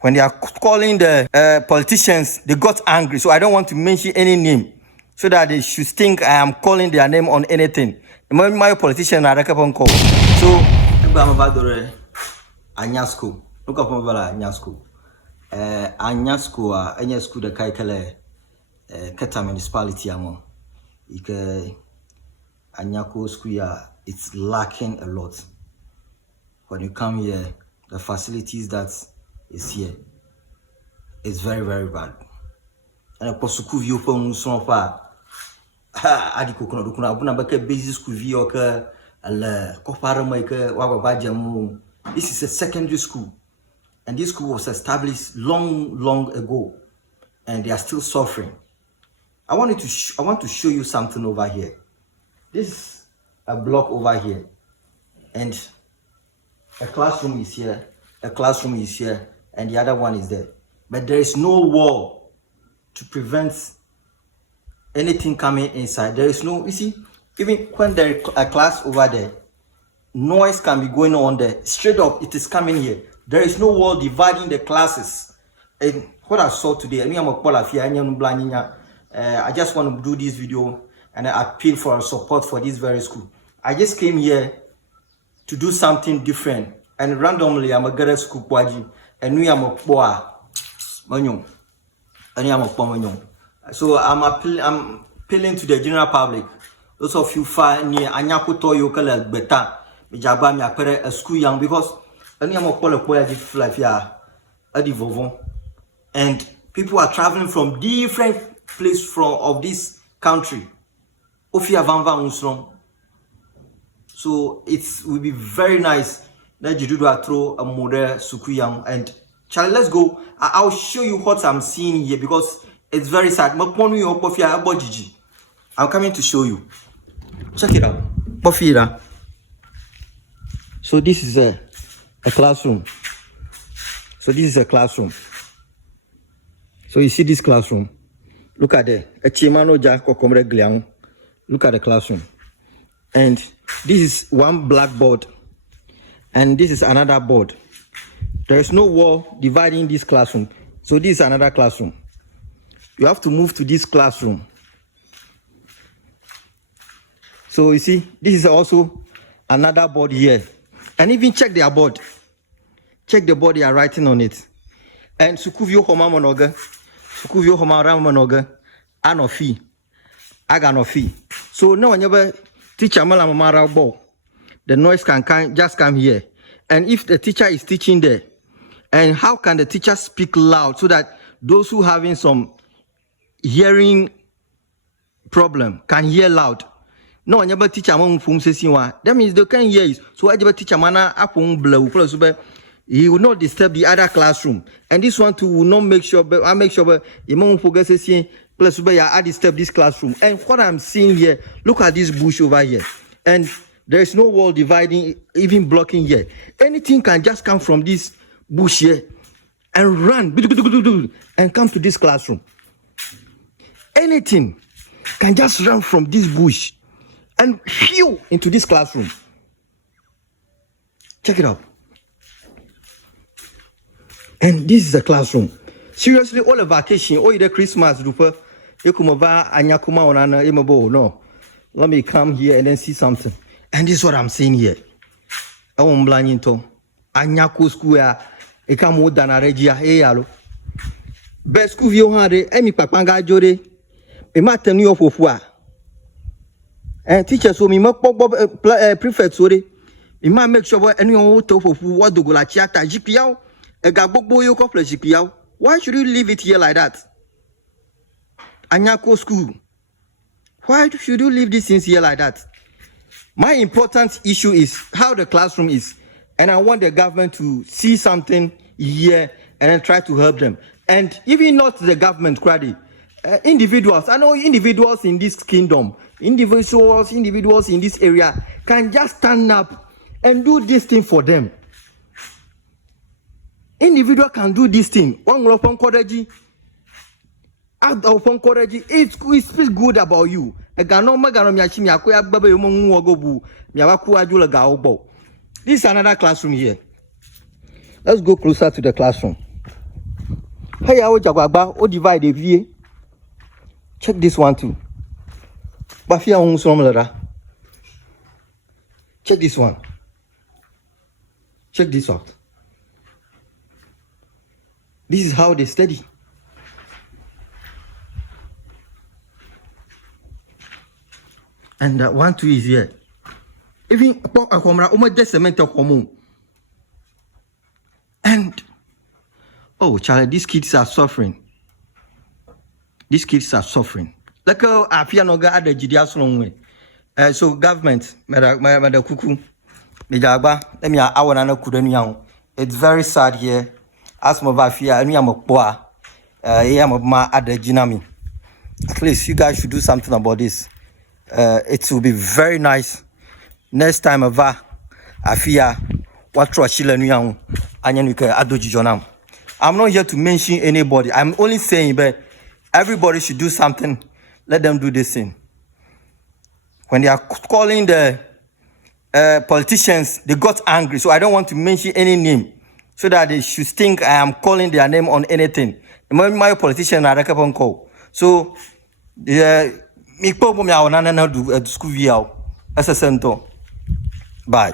when they are calling the politicians, they got angry. So I don't want to mention any name so that they should think I am calling their name on anything. My politician are upon call. So I'm about ANYASCO. Look up over ANYASCO. ANYASCO, ANYASCO the Kaikele Keta municipality among. ANYASCO school, it's lacking a lot. When you come here, the facilities that is here is very, very bad. And of course, school view from so far. Adiko kuna abuna baka basic school view oka ala kopara maika wabajamu. This is a secondary school, and this school was established long ago, and they are still suffering. I want to show you something over here. This is a block over here, and a classroom is here, and the other one is there. But there is no wall to prevent anything coming inside. There is no, you see, even when there is a class over there, noise can be going on there. Straight up, it is coming here. There is no wall dividing the classes. And what I saw today, I just want to do this video and I appeal for support for this very school. I just came here to do something different, and randomly I'm a girl school kwaji, and we am a poa manyong, and I'm a poa manyong. So I'm appealing to the general public. Those of you far near Anyako Toyo Kala Beta, Mijaba mi apere a school young, because any am a poa life here at the Vovon, and people are traveling from different places of this country. Ofia Vanva Unsrom. So it will be very nice that you do that through a model Sukuyang. And Charlie, let's go. I'll show you what I'm seeing here because it's very sad. I'm coming to show you. Check it out. So this is a classroom. So this is a classroom. So you see this classroom. Look at it. Look at the classroom. And this is one blackboard, and this is another board. There is no wall dividing this classroom. So this is another classroom. You have to move to this classroom. So you see, this is also another board here. And even check their board. Check the board they are writing on it. And Sukuvio Homa Monoga, Sukuvio Homa Ramanoga, Anofi, Aganofi. So now whenever teacher Malamara ball, the noise can just come here. And if the teacher is teaching there, and how can the teacher speak loud so that those who having some hearing problem can hear loud? No, never teacher that means they can hear you. So I teacher mana he will not disturb the other classroom. And this one too will not make sure, but I make sure plus I disturb this classroom. And what I'm seeing here, look at this bush over here. And there is no wall dividing, even blocking here. Anything can just come from this bush here and run and come to this classroom. Anything can just run from this bush and phew into this classroom. Check it out. And this is a classroom. Seriously, all the vacation, all the Christmas, no. Let me come here and then see something. And this is what I'm seeing here. Anyako school, a come more than a regia. Hey, hello. Best school you had, Emi Papanga Jode, a matter new of what. And teachers who me prefect, sorry. You might make sure anyone who talk of what do go like Chiata, GPL, a Gabbo, you couple GPL. Why should you leave it here like that? Anyako school. Why should you leave these things here like that? My important issue is how the classroom is. And I want the government to see something here and then try to help them. And even not the government credit. Individuals, I know individuals in this kingdom, individuals in this area can just stand up and do this thing for them. Individual can do this thing. One of encourage, it speaks good about you. This is another classroom here. Let's go closer to the classroom. Hey, I will divide the VA. Check this one too. Bafia on check this one. Check this out. This is how they study. And that 1 2 is here. Even a camera, almost cement of hormone. And oh, Charlie, these kids are suffering. These kids are suffering. Like I feel no ga ada jidia so long way. So government, meda kuku, mejagba, let me awona na kudanu yan. It's very sad here. As mo ba fia anu ya mo poa. Ya mo ma ada jinami. At least you guys should do something about this. It will be very nice next time ava afia what trashila nu yan anya nu ka adoji jonam. I'm not here to mention anybody. I'm only saying but everybody should do something. Let them do this thing. When they are calling the politicians, they got angry. So I don't want to mention any name so that they should think I am calling their name on anything. My politician are on call. So me problem ya wana na do school via as a center. Bye.